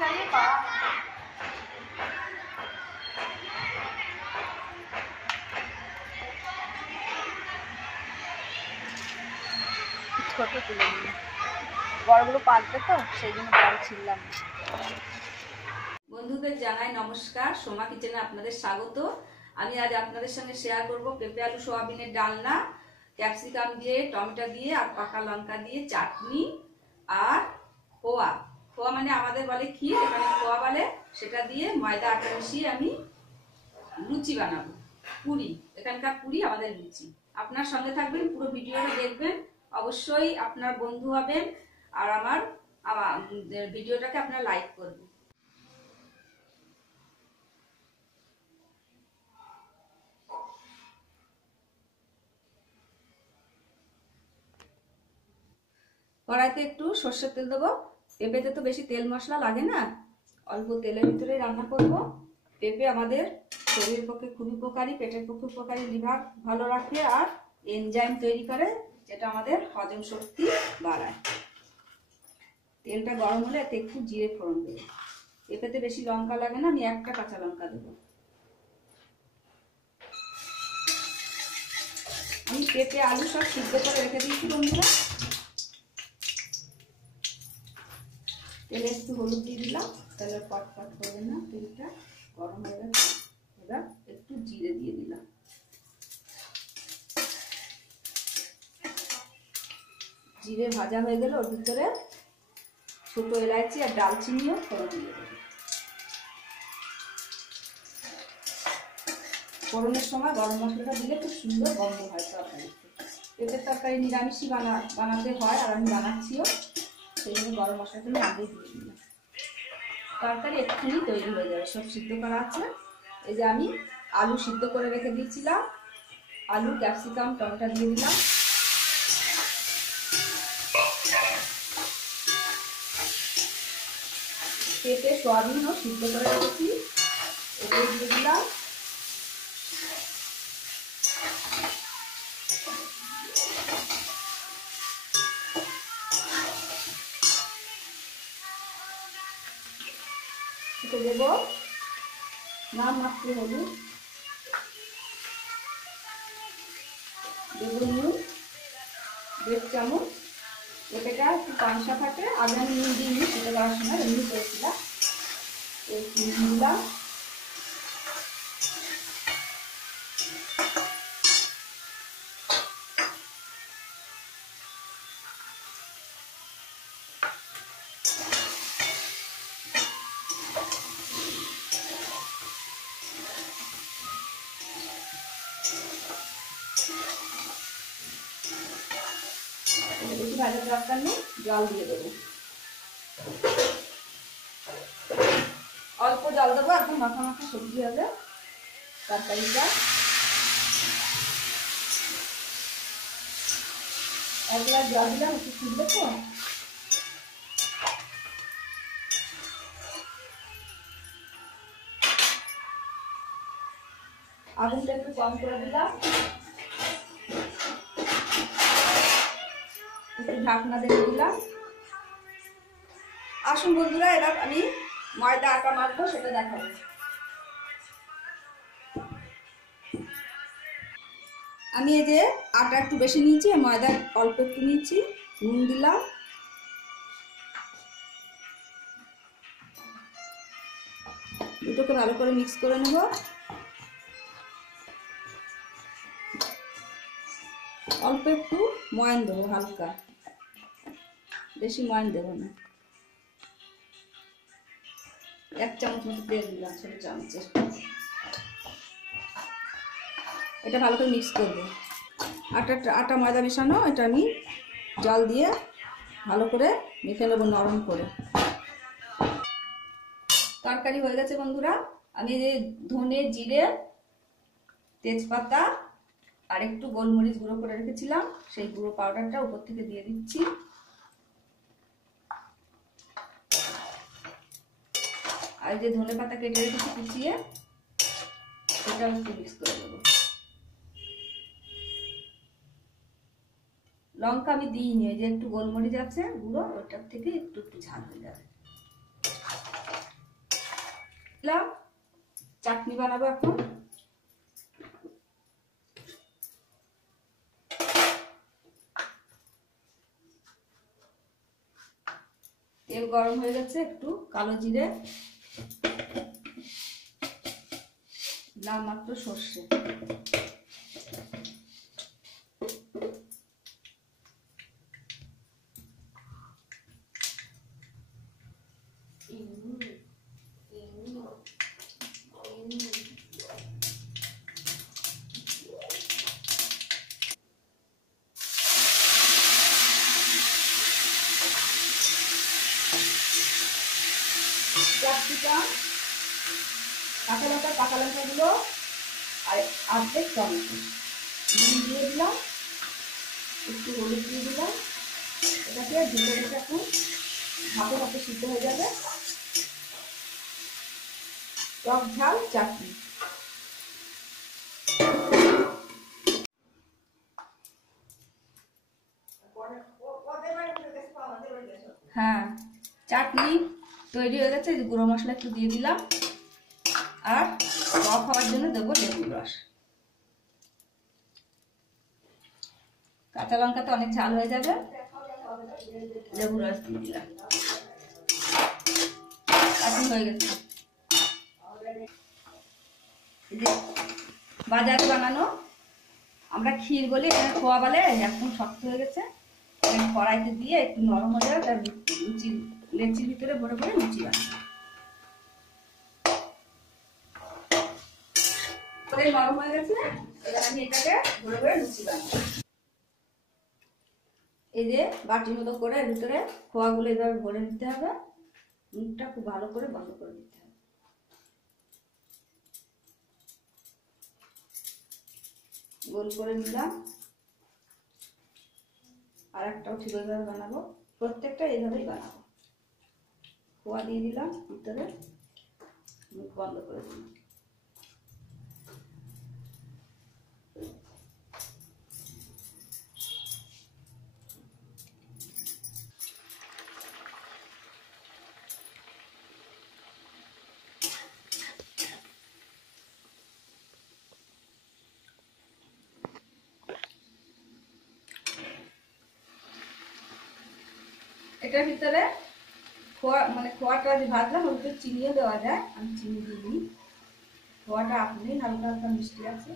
ছোট তুলে নিলাম, বড়গুলো পাকবে তো সেই জন্য বড় ছিললাম। বন্ধুদের জানাই নমস্কার, সোমা কিচেনে আপনাদের স্বাগত। আমি আজ আপনাদের সঙ্গে শেয়ার করব পেঁপে আলু সোয়াবিনের ডালনা, ক্যাপসিকাম দিয়ে, টমেটো দিয়ে আর পাকা লঙ্কা দিয়ে চাটনি আর খোয়া। খোয়া মানে আমাদের বলে ক্ষীর, এখানে খোয়া বলে। সেটা দিয়ে ময়দা আটা মিশিয়ে আমি লুচি বানাবো, পুরি। এখানকার পুরি আমাদের লুচি। আপনার সঙ্গে থাকবেন, পুরো ভিডিওটা দেখবেন, অবশ্যই আপনার বন্ধু হবেন আর আমার ভিডিওটাকে আপনারা লাইক করবেন। কড়াইতে একটু সর্ষের তেল দেবো। পেঁপেতে তো বেশি তেল মশলা লাগে না, অল্প তেলের ভিতরে রান্না করব। পেঁপে আমাদের শরীরের পক্ষে খুবই উপকারী, পেটের পক্ষে উপকারী, লিভার ভালো রাখে আর এনজাইম তৈরি করে, যেটা আমাদের হজম শক্তি বাড়ায়। তেলটা গরম হলে এতে একটু জিরে ফোড়ন দেবো। পেঁপেতে বেশি লঙ্কা লাগে না, আমি একটা কাঁচা লঙ্কা দেবো। আমি পেঁপে আলু সব সিদ্ধ করে রেখে দিয়েছি বন্ধুরা। তেলে একটু হলুদ দিয়ে দিলাম, তাহলে পটপট করবে না, তেলটা গরম হয়ে গেছে। এবার একটু জিরে দিয়ে দিলাম। জিরে ভাজা হয়ে গেলে ওর ভিতরে ছোট এলাচি আর ডালচিনিও ফোড়ন দিয়ে দেবো। ফোড়নের সময় গরম মশলাটা দিলে খুব সুন্দর গন্ধ হয় তরকারিতে। পেঁপের তরকারি নিরামিষই বানাতে হয়, আর আমি বানাচ্ছিও, সেই জন্য গরম মশলাটা আমি আগে দিয়ে দিলাম। তরকারি এক্ষুনি তৈরি হয়ে যাবে, সব সিদ্ধ করা আছে। এই যে আমি আলু সিদ্ধ করে রেখে দিয়েছিলাম, আলু, ক্যাপসিকাম, টমেটো দিয়ে দিলাম। পেঁপে সোয়াবিনও সিদ্ধ করে রেখেছি, এগুলো দিয়ে দিলাম। দেবো নাম মাত্র হলুদ, দেবো নুন 1.5 চামচ। পেঁপেটা একটু পাঁচা থাকে, আগে আমি নুন দিইনি, সেটা দেওয়ার সময় এমনি করেছিলাম। একটু নুন দিলাম। বেশি ভাজার দরকার নেই, জল দিয়ে দেবো। অল্প জল দেবো, একদম মাখা মাখা সবজি হবে তরকারিটা। 1 গ্লাস জল দিলাম, একটু ফুটবে তো। আগুনটা একটু কম করে দিলাম, একটু ঢাকনা দিয়ে দিলাম। আসুন বন্ধুরা, এবার আমি ময়দা আটা মাখবো, সেটা দেখাবো। আমি এই যে আটা একটু বেশি নিয়েছি, ময়দা অল্প একটু নিয়েছি, নুন দিলাম। দুটোকে ভালো করে মিক্স করে নেব। অল্প একটু ময়ান দেবো, হালকা, বেশি ময়ান দেবো না। 1 চামচ মতো তেল দিলাম, ছোট চামচের। এটা ভালো করে মিক্স করবো। আটা ময়দা মেশানো, এটা আমি জল দিয়ে ভালো করে মেখে নেবো, নরম করে। তরকারি হয়ে গেছে বন্ধুরা। আমি যে ধনে, জিরে, তেজপাতা আর একটু গোলমরিচ গুঁড়ো করে রেখেছিলাম, সেই গুঁড়ো পাউডারটা উপর থেকে দিয়ে দিচ্ছি। আর যে ধনে পাতা কেটে রেখেছি কুচিয়ে, সেটা একটু মিক্স করে দেবো। লঙ্কা আমি দিইনি, ওই যে একটু গোলমরিচ আছে গুঁড়ো, ওটার থেকে একটু একটু ঝাল হয়ে যাবে। চাটনি বানাবো এখন। তেল গরম হয়ে গেছে, একটু কালো জিরে, মাত্র সর্ষে, ক্যাপসিকাম, কাঁচা লঙ্কা, পাকা লঙ্কাগুলো আর অর্ধেক টমেটো নুন দিয়ে দিলাম, একটু হলুদ দিয়ে দিলাম। এটাকে ঢেকে ঢেকে এখন ভাপে ভাপে সিদ্ধ হয়ে যাবে। টক ঝাল চাটনি। হ্যাঁ, চাটনি তৈরি হয়ে গেছে। গুঁড়ো মশলা একটু দিয়ে দিলাম, আর টক হওয়ার জন্য দেবো লেবুর রস। কাঁচা লঙ্কা তো অনেক ঝাল হয়ে যাবে, লেবুর রস দিয়ে দিলাম। চাটনি হয়ে গেছে। বাজারে বানানো, আমরা ক্ষীর বলি, এখানে খোয়া বলে, একদম শক্ত হয়ে গেছে। কড়াইতে দিয়ে একটু নরম হয়ে যাবে, তার লুচি লেচির ভিতরে ভরে ভরে লুচি বানাবো। নরম হয়ে গেছে, এবার আমি এটাকে ভরে ভরে লুচি বানাবো। এই যে বাটির মতো করে এর ভিতরে খোয়াগুলো এভাবে ভরে দিতে হবে, মুখটা খুব ভালো করে বন্ধ করে দিতে হবে। গোল করে নিলাম, আর একটাও ঠিক ওইভাবে বানাবো। প্রত্যেকটা এইভাবেই বানাবো। খোয়া দিয়ে দিলাম ভিতরে, মুখ বন্ধ করে দিলাম। এটার ভিতরে খোয়াটা যে ভাজলাম ওর ভিতরে চিনিও দেওয়া যায়, আমি চিনি দিই। খোয়াটা আপনি হালকা হালকা মিষ্টি আছে।